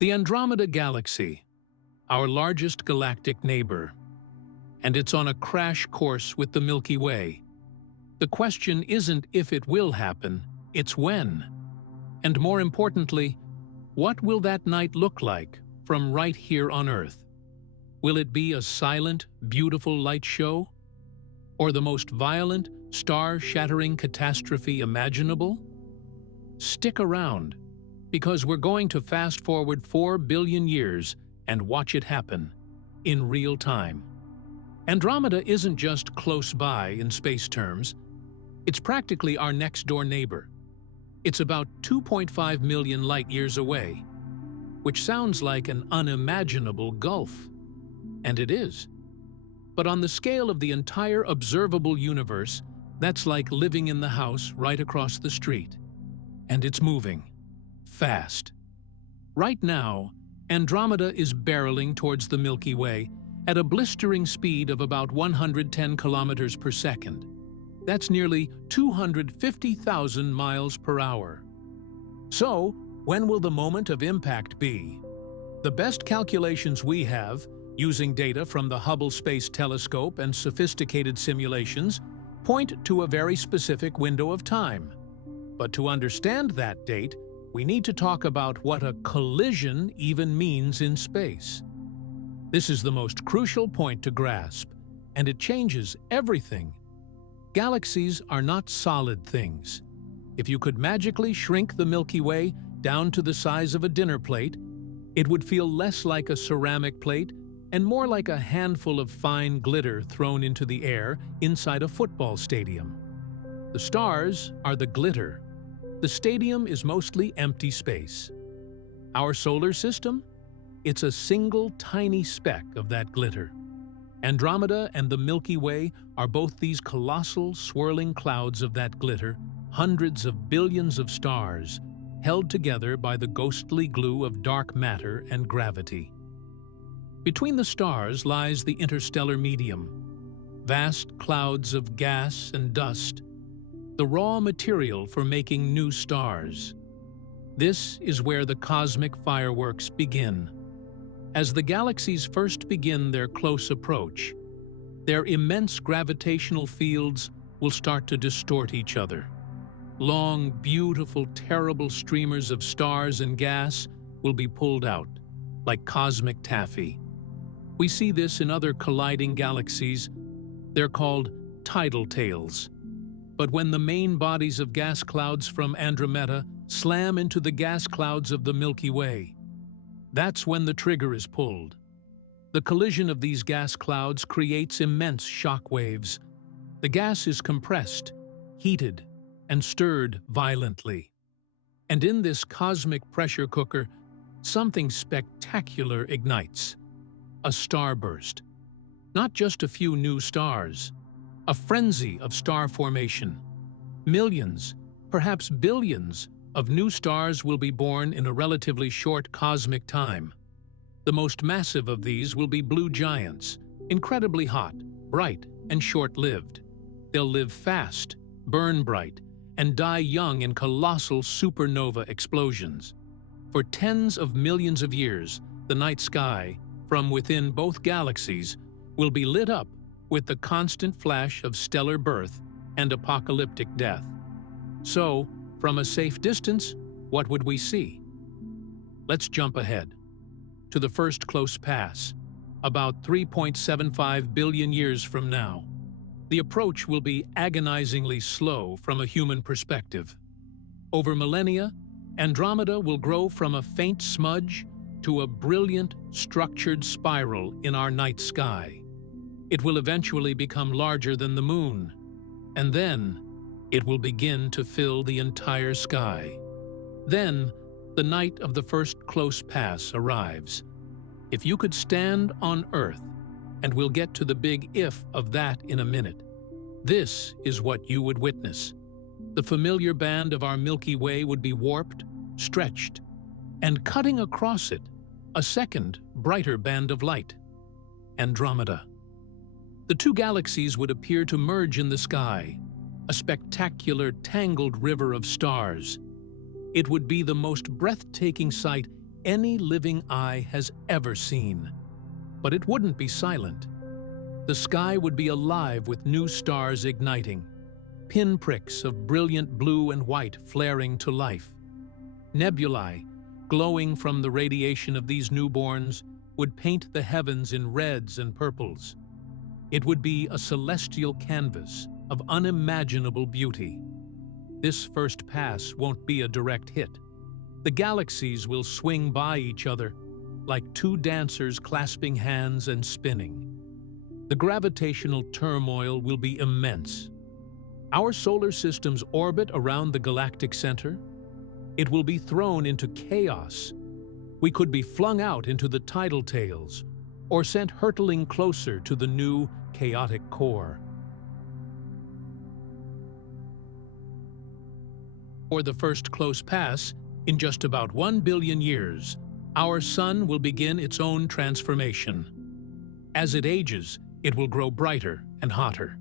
The Andromeda Galaxy, our largest galactic neighbor, and it's on a crash course with the Milky Way. The question isn't if it will happen, it's when. And more importantly, what will that night look like from right here on Earth? Will it be a silent, beautiful light show? Or the most violent, star-shattering catastrophe imaginable? Stick around, because we're going to fast-forward 4 billion years and watch it happen in real time. Andromeda isn't just close by in space terms, it's practically our next-door neighbor. It's about 2.5 million light-years away, which sounds like an unimaginable gulf. And it is. But on the scale of the entire observable universe, that's like living in the house right across the street. And it's moving. Fast. Right now, Andromeda is barreling towards the Milky Way at a blistering speed of about 110 kilometers per second. That's nearly 250,000 miles per hour. So, when will the moment of impact be? The best calculations we have, using data from the Hubble Space Telescope and sophisticated simulations, point to a very specific window of time. But to understand that date, we need to talk about what a collision even means in space. This is the most crucial point to grasp, and it changes everything. Galaxies are not solid things. If you could magically shrink the Milky Way down to the size of a dinner plate, it would feel less like a ceramic plate and more like a handful of fine glitter thrown into the air inside a football stadium. The stars are the glitter. The stadium is mostly empty space. Our solar system? It's a single tiny speck of that glitter. Andromeda and the Milky Way are both these colossal, swirling clouds of that glitter, hundreds of billions of stars, held together by the ghostly glue of dark matter and gravity. Between the stars lies the interstellar medium, vast clouds of gas and dust, the raw material for making new stars. This is where the cosmic fireworks begin. As the galaxies first begin their close approach, their immense gravitational fields will start to distort each other. Long, beautiful, terrible streamers of stars and gas will be pulled out, like cosmic taffy. We see this in other colliding galaxies. They're called tidal tails. But when the main bodies of gas clouds from Andromeda slam into the gas clouds of the Milky Way, that's when the trigger is pulled. The collision of these gas clouds creates immense shock waves. The gas is compressed, heated, and stirred violently. And in this cosmic pressure cooker, something spectacular ignites. A starburst. Not just a few new stars. A frenzy of star formation. Millions, perhaps billions, of new stars will be born in a relatively short cosmic time. The most massive of these will be blue giants, incredibly hot, bright, and short-lived. They'll live fast, burn bright, and die young in colossal supernova explosions. For tens of millions of years, the night sky, from within both galaxies, will be lit up with the constant flash of stellar birth and apocalyptic death. So, from a safe distance, what would we see? Let's jump ahead to the first close pass, about 3.75 billion years from now. The approach will be agonizingly slow from a human perspective. Over millennia, Andromeda will grow from a faint smudge to a brilliant, structured spiral in our night sky. It will eventually become larger than the moon, and then it will begin to fill the entire sky. Then, the night of the first close pass arrives. If you could stand on Earth, and we'll get to the big if of that in a minute, this is what you would witness. The familiar band of our Milky Way would be warped, stretched, and cutting across it, a second, brighter band of light, Andromeda. The two galaxies would appear to merge in the sky, a spectacular, tangled river of stars. It would be the most breathtaking sight any living eye has ever seen. But it wouldn't be silent. The sky would be alive with new stars igniting, pinpricks of brilliant blue and white flaring to life. Nebulae, glowing from the radiation of these newborns, would paint the heavens in reds and purples. It would be a celestial canvas of unimaginable beauty. This first pass won't be a direct hit. The galaxies will swing by each other, like two dancers clasping hands and spinning. The gravitational turmoil will be immense. Our solar system's orbit around the galactic center, it will be thrown into chaos. We could be flung out into the tidal tails, or sent hurtling closer to the new, chaotic core. For the first close pass, in just about 1 billion years, our sun will begin its own transformation. As it ages, it will grow brighter and hotter.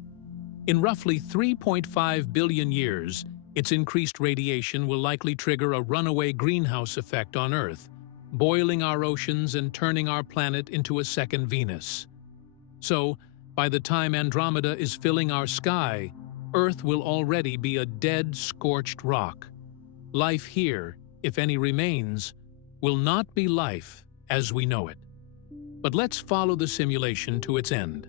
In roughly 3.5 billion years, its increased radiation will likely trigger a runaway greenhouse effect on Earth, boiling our oceans and turning our planet into a second Venus. So, by the time Andromeda is filling our sky, Earth will already be a dead, scorched rock. Life here, if any remains, will not be life as we know it. But let's follow the simulation to its end.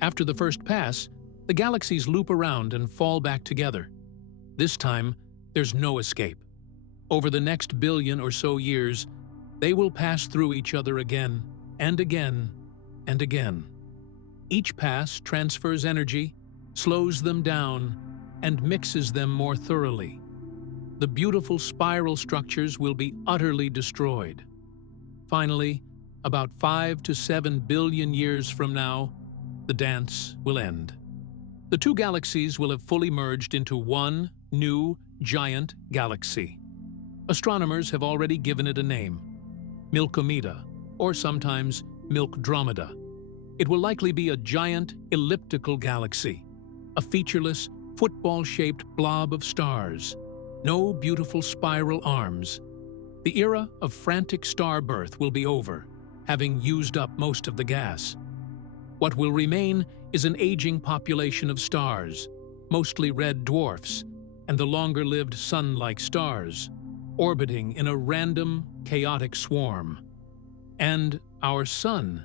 After the first pass, the galaxies loop around and fall back together. This time, there's no escape. Over the next billion or so years, they will pass through each other again and again and again. Each pass transfers energy, slows them down, and mixes them more thoroughly. The beautiful spiral structures will be utterly destroyed. Finally, about 5 to 7 billion years from now, the dance will end. The two galaxies will have fully merged into one new giant galaxy. Astronomers have already given it a name: Milkomeda, or sometimes Milkdromeda. It will likely be a giant elliptical galaxy, a featureless, football-shaped blob of stars. No beautiful spiral arms. The era of frantic star birth will be over, having used up most of the gas. What will remain is an aging population of stars, mostly red dwarfs, and the longer-lived sun-like stars, orbiting in a random, chaotic swarm. And our sun.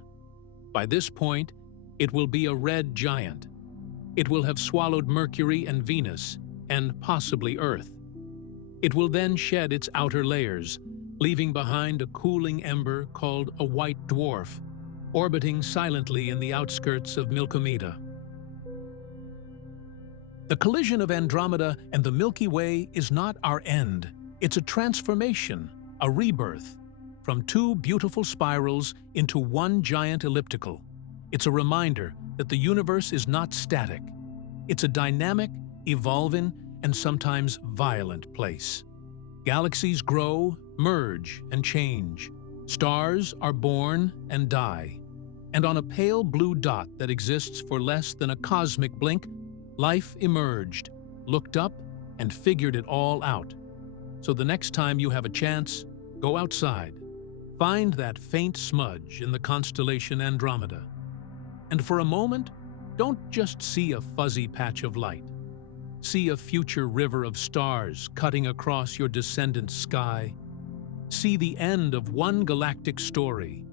By this point, it will be a red giant. It will have swallowed Mercury and Venus, and possibly Earth. It will then shed its outer layers, leaving behind a cooling ember called a white dwarf, orbiting silently in the outskirts of Milkomeda. The collision of Andromeda and the Milky Way is not our end. It's a transformation, a rebirth, from two beautiful spirals into one giant elliptical. It's a reminder that the universe is not static. It's a dynamic, evolving, and sometimes violent place. Galaxies grow, merge, and change. Stars are born and die. And on a pale blue dot that exists for less than a cosmic blink, life emerged, looked up, and figured it all out. So the next time you have a chance, go outside. Find that faint smudge in the constellation Andromeda. And for a moment, don't just see a fuzzy patch of light. See a future river of stars cutting across your descendant's sky. See the end of one galactic story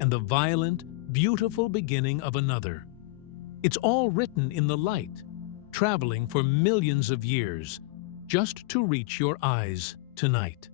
and the violent, beautiful beginning of another. It's all written in the light, traveling for millions of years, just to reach your eyes tonight.